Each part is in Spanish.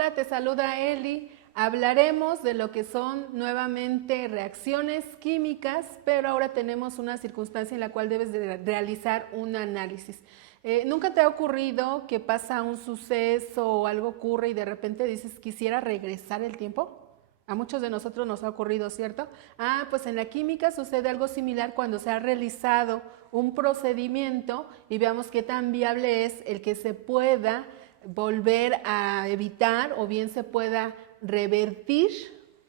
Hola, te saluda Eli. Hablaremos de lo que son nuevamente reacciones químicas, pero ahora tenemos una circunstancia en la cual debes de realizar un análisis. ¿Nunca te ha ocurrido que pasa un suceso o algo ocurre y de repente dices, quisiera regresar el tiempo? A muchos de nosotros nos ha ocurrido, ¿cierto? Pues en la química sucede algo similar cuando se ha realizado un procedimiento y veamos qué tan viable es el que se pueda volver a evitar o bien se pueda revertir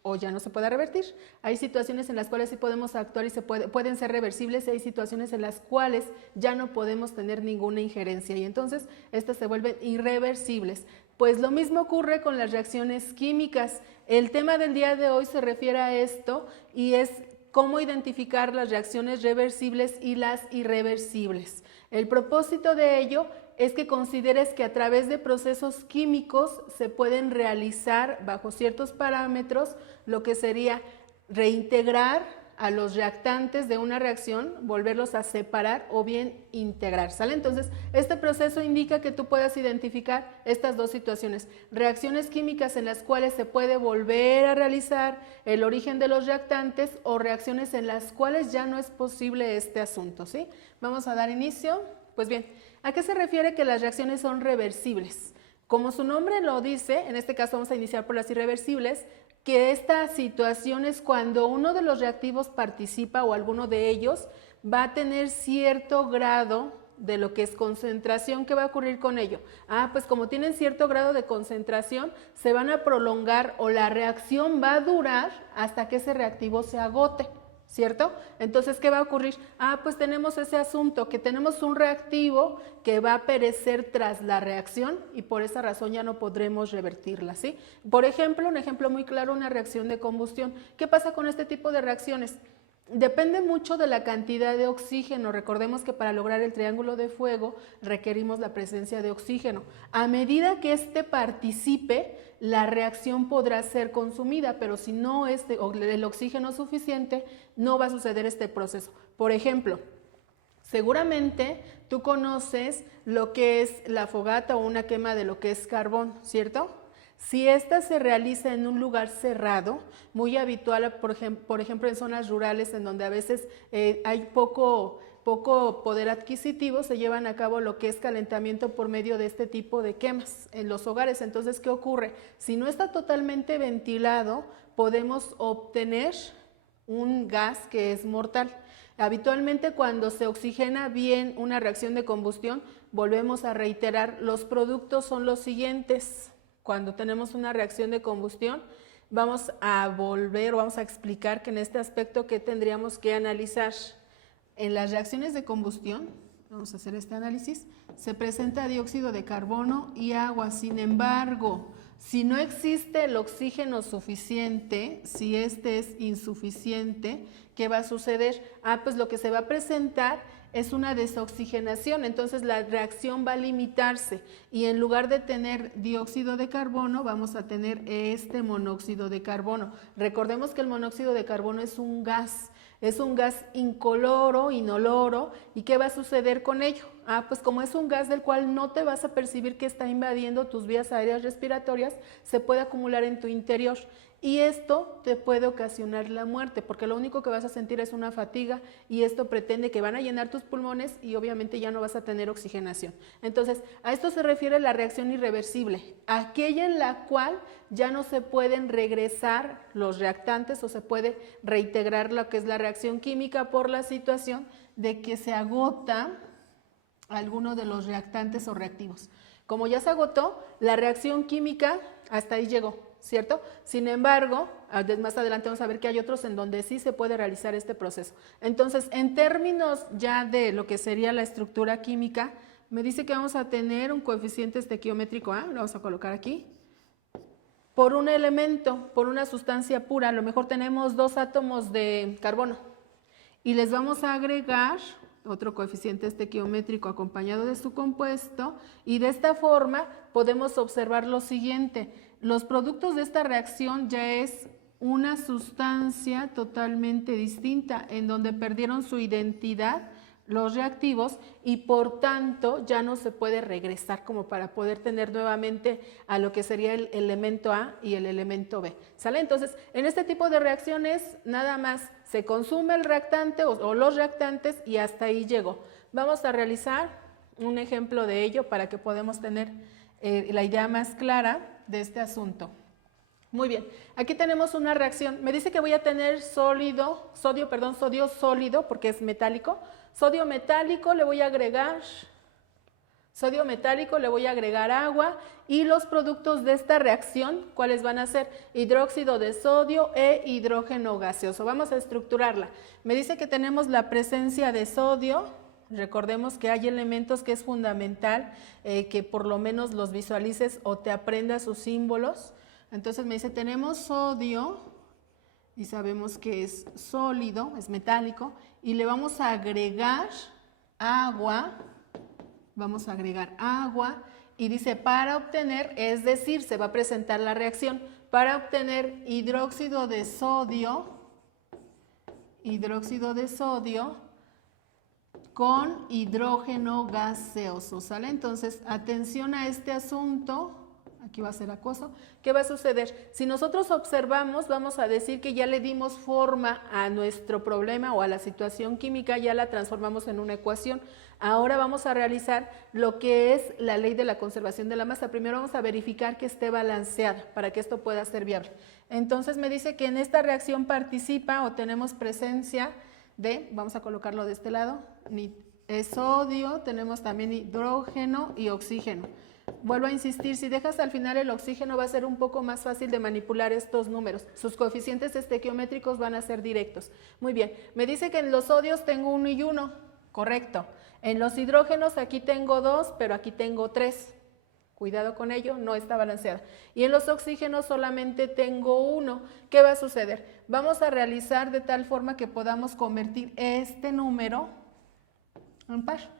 o ya no se pueda revertir. Hay situaciones en las cuales sí podemos actuar y pueden ser reversibles y hay situaciones en las cuales ya no podemos tener ninguna injerencia y entonces estas se vuelven irreversibles. Pues lo mismo ocurre con las reacciones químicas. El tema del día de hoy se refiere a esto y es cómo identificar las reacciones reversibles y las irreversibles. El propósito de ello es que consideres que a través de procesos químicos se pueden realizar bajo ciertos parámetros lo que sería reintegrar a los reactantes de una reacción, volverlos a separar o bien integrar, ¿sale? Entonces, este proceso indica que tú puedas identificar estas dos situaciones, reacciones químicas en las cuales se puede volver a realizar el origen de los reactantes o reacciones en las cuales ya no es posible este asunto, ¿sí? Vamos a dar inicio. Pues bien, ¿a qué se refiere que las reacciones son reversibles? Como su nombre lo dice, en este caso vamos a iniciar por las irreversibles, que esta situación es cuando uno de los reactivos participa o alguno de ellos va a tener cierto grado de lo que es concentración. ¿Qué va a ocurrir con ello? Pues como tienen cierto grado de concentración, se van a prolongar o la reacción va a durar hasta que ese reactivo se agote, ¿cierto? Entonces, ¿qué va a ocurrir? Pues tenemos ese asunto, que tenemos un reactivo que va a perecer tras la reacción y por esa razón ya no podremos revertirla, ¿sí? Por ejemplo, un ejemplo muy claro, una reacción de combustión. ¿Qué pasa con este tipo de reacciones? Depende mucho de la cantidad de oxígeno. Recordemos que para lograr el triángulo de fuego requerimos la presencia de oxígeno. A medida que éste participe, la reacción podrá ser consumida, pero si no es el oxígeno suficiente, no va a suceder este proceso. Por ejemplo, seguramente tú conoces lo que es la fogata o una quema de lo que es carbón, ¿cierto? Si esta se realiza en un lugar cerrado, muy habitual, por ejemplo, en zonas rurales en donde a veces hay poco poder adquisitivo, se llevan a cabo lo que es calentamiento por medio de este tipo de quemas en los hogares. Entonces, ¿qué ocurre? Si no está totalmente ventilado, podemos obtener un gas que es mortal. Habitualmente cuando se oxigena bien una reacción de combustión, volvemos a reiterar, los productos son los siguientes. Cuando tenemos una reacción de combustión, vamos a explicar que en este aspecto que tendríamos que analizar. En las reacciones de combustión, vamos a hacer este análisis, se presenta dióxido de carbono y agua. Sin embargo, si no existe el oxígeno suficiente, si este es insuficiente, ¿qué va a suceder? Pues lo que se va a presentar es una desoxigenación, entonces la reacción va a limitarse y en lugar de tener dióxido de carbono vamos a tener este monóxido de carbono. Recordemos que el monóxido de carbono es un gas incoloro, inoloro, ¿y qué va a suceder con ello? Pues como es un gas del cual no te vas a percibir que está invadiendo tus vías aéreas respiratorias, se puede acumular en tu interior y esto te puede ocasionar la muerte porque lo único que vas a sentir es una fatiga y esto pretende que van a llenar tus pulmones y obviamente ya no vas a tener oxigenación. Entonces, a esto se refiere la reacción irreversible, aquella en la cual ya no se pueden regresar los reactantes o se puede reintegrar lo que es la reacción química por la situación de que se agota alguno de los reactantes o reactivos. Como ya se agotó, la reacción química hasta ahí llegó, ¿cierto? Sin embargo, más adelante vamos a ver que hay otros en donde sí se puede realizar este proceso. Entonces, en términos ya de lo que sería la estructura química, me dice que vamos a tener un coeficiente estequiométrico A, lo vamos a colocar aquí, por un elemento, por una sustancia pura, a lo mejor tenemos 2 átomos de carbono y les vamos a agregar otro coeficiente estequiométrico acompañado de su compuesto y de esta forma podemos observar lo siguiente, los productos de esta reacción ya es una sustancia totalmente distinta en donde perdieron su identidad los reactivos y por tanto ya no se puede regresar como para poder tener nuevamente a lo que sería el elemento A y el elemento B. ¿Sale? Entonces, en este tipo de reacciones nada más se consume el reactante o los reactantes y hasta ahí llegó. Vamos a realizar un ejemplo de ello para que podamos tener la idea más clara de este asunto. Muy bien, aquí tenemos una reacción. Me dice que voy a tener sodio sólido porque es metálico. Sodio metálico le voy a agregar agua y los productos de esta reacción, ¿cuáles van a ser? Hidróxido de sodio e hidrógeno gaseoso. Vamos a estructurarla. Me dice que tenemos la presencia de sodio. Recordemos que hay elementos que es fundamental que por lo menos los visualices o te aprendas sus símbolos. Entonces me dice, tenemos sodio y sabemos que es sólido, es metálico, y le vamos a agregar agua, y dice para obtener, es decir, se va a presentar la reacción, para obtener hidróxido de sodio con hidrógeno gaseoso, ¿sale? Entonces, atención a este asunto. Aquí va a ser acuoso. ¿Qué va a suceder? Si nosotros observamos, vamos a decir que ya le dimos forma a nuestro problema o a la situación química, ya la transformamos en una ecuación. Ahora vamos a realizar lo que es la ley de la conservación de la masa. Primero vamos a verificar que esté balanceada para que esto pueda ser viable. Entonces me dice que en esta reacción participa o tenemos presencia de, vamos a colocarlo de este lado, sodio, tenemos también hidrógeno y oxígeno. Vuelvo a insistir, si dejas al final el oxígeno va a ser un poco más fácil de manipular estos números. Sus coeficientes estequiométricos van a ser directos. Muy bien, me dice que en los sodios tengo 1 y 1, correcto. En los hidrógenos aquí tengo 2, pero aquí tengo 3. Cuidado con ello, no está balanceada. Y en los oxígenos solamente tengo 1. ¿Qué va a suceder? Vamos a realizar de tal forma que podamos convertir este número en par.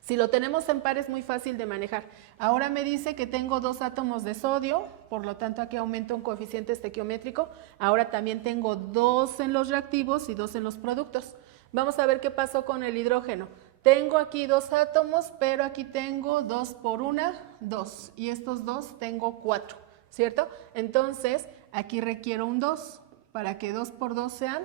Si lo tenemos en par es muy fácil de manejar. Ahora me dice que tengo 2 átomos de sodio, por lo tanto aquí aumenta un coeficiente estequiométrico. Ahora también tengo 2 en los reactivos y 2 en los productos. Vamos a ver qué pasó con el hidrógeno. Tengo aquí 2 átomos, pero aquí tengo 2 por 1, 2. Y estos 2 tengo 4, ¿cierto? Entonces aquí requiero un 2 para que 2 por 2 sean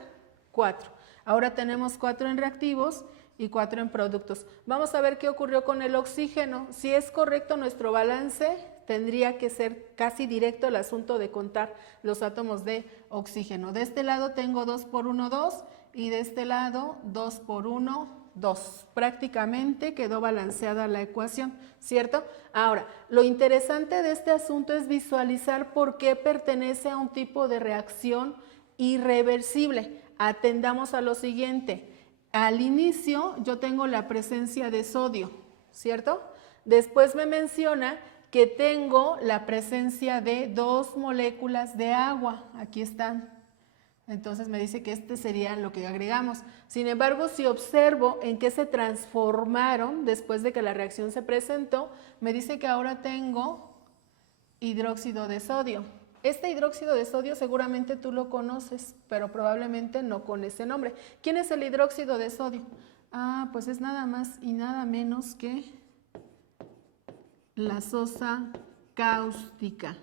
4. Ahora tenemos 4 en reactivos y 4 en productos. Vamos a ver qué ocurrió con el oxígeno. Si es correcto nuestro balance, tendría que ser casi directo el asunto de contar los átomos de oxígeno. De este lado tengo 2 por 1, 2 y de este lado 2 por 1, 2. Prácticamente quedó balanceada la ecuación, ¿cierto? Ahora, lo interesante de este asunto es visualizar por qué pertenece a un tipo de reacción irreversible. Atendamos a lo siguiente. Al inicio yo tengo la presencia de sodio, ¿cierto? Después me menciona que tengo la presencia de 2 moléculas de agua, aquí están. Entonces me dice que este sería lo que agregamos. Sin embargo, si observo en qué se transformaron después de que la reacción se presentó, me dice que ahora tengo hidróxido de sodio. Este hidróxido de sodio seguramente tú lo conoces, pero probablemente no con ese nombre. ¿Quién es el hidróxido de sodio? Ah, pues es nada más y nada menos que la sosa cáustica,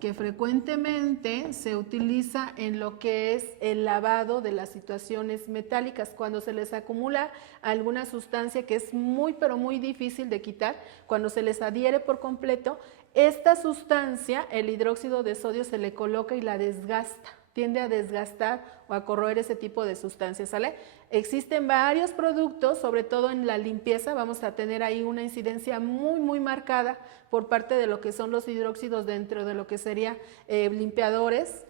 que frecuentemente se utiliza en lo que es el lavado de las situaciones metálicas, cuando se les acumula alguna sustancia que es muy pero muy difícil de quitar, cuando se les adhiere por completo, esta sustancia, el hidróxido de sodio, se le coloca y la desgasta, tiende a desgastar o a corroer ese tipo de sustancias, ¿sale? Existen varios productos, sobre todo en la limpieza, vamos a tener ahí una incidencia muy marcada por parte de lo que son los hidróxidos dentro de lo que sería limpiadores.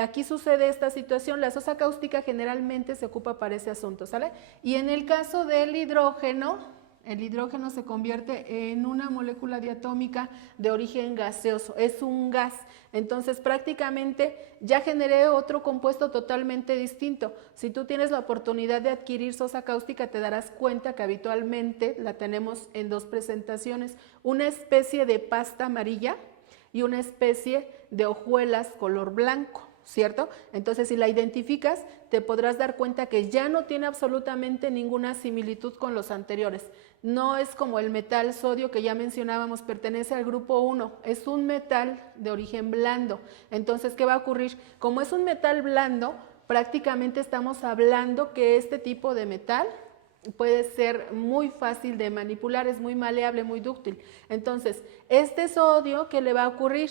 Aquí sucede esta situación, la sosa cáustica generalmente se ocupa para ese asunto, ¿sale? Y en el caso del hidrógeno, el hidrógeno se convierte en una molécula diatómica de origen gaseoso, es un gas. Entonces prácticamente ya generé otro compuesto totalmente distinto. Si tú tienes la oportunidad de adquirir sosa cáustica, te darás cuenta que habitualmente la tenemos en 2 presentaciones, una especie de pasta amarilla y una especie de hojuelas color blanco, ¿cierto? Entonces, si la identificas, te podrás dar cuenta que ya no tiene absolutamente ninguna similitud con los anteriores. No es como el metal sodio que ya mencionábamos, pertenece al grupo 1, es un metal de origen blando. Entonces, ¿qué va a ocurrir? Como es un metal blando, prácticamente estamos hablando que este tipo de metal puede ser muy fácil de manipular, es muy maleable, muy dúctil. Entonces, este sodio, ¿qué le va a ocurrir?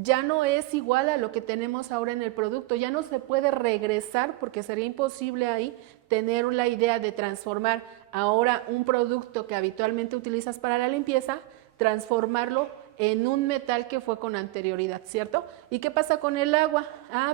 Ya no es igual a lo que tenemos ahora en el producto, ya no se puede regresar porque sería imposible ahí tener la idea de transformar ahora un producto que habitualmente utilizas para la limpieza, transformarlo en un metal que fue con anterioridad, ¿cierto? ¿Y qué pasa con el agua?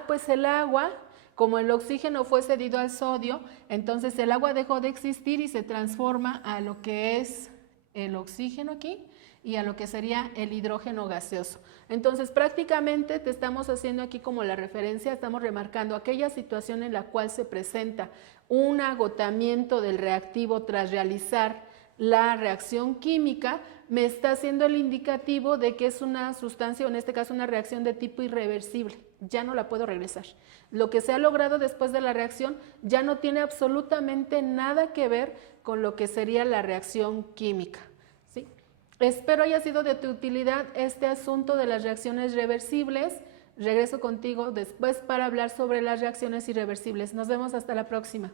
Pues el agua, como el oxígeno fue cedido al sodio, entonces el agua dejó de existir y se transforma a lo que es el oxígeno aquí y a lo que sería el hidrógeno gaseoso. Entonces, prácticamente te estamos haciendo aquí como la referencia, estamos remarcando aquella situación en la cual se presenta un agotamiento del reactivo tras realizar la reacción química, me está haciendo el indicativo de que es una sustancia, o en este caso una reacción de tipo irreversible, ya no la puedo regresar. Lo que se ha logrado después de la reacción ya no tiene absolutamente nada que ver con lo que sería la reacción química. Espero haya sido de tu utilidad este asunto de las reacciones reversibles. Regreso contigo después para hablar sobre las reacciones irreversibles. Nos vemos hasta la próxima.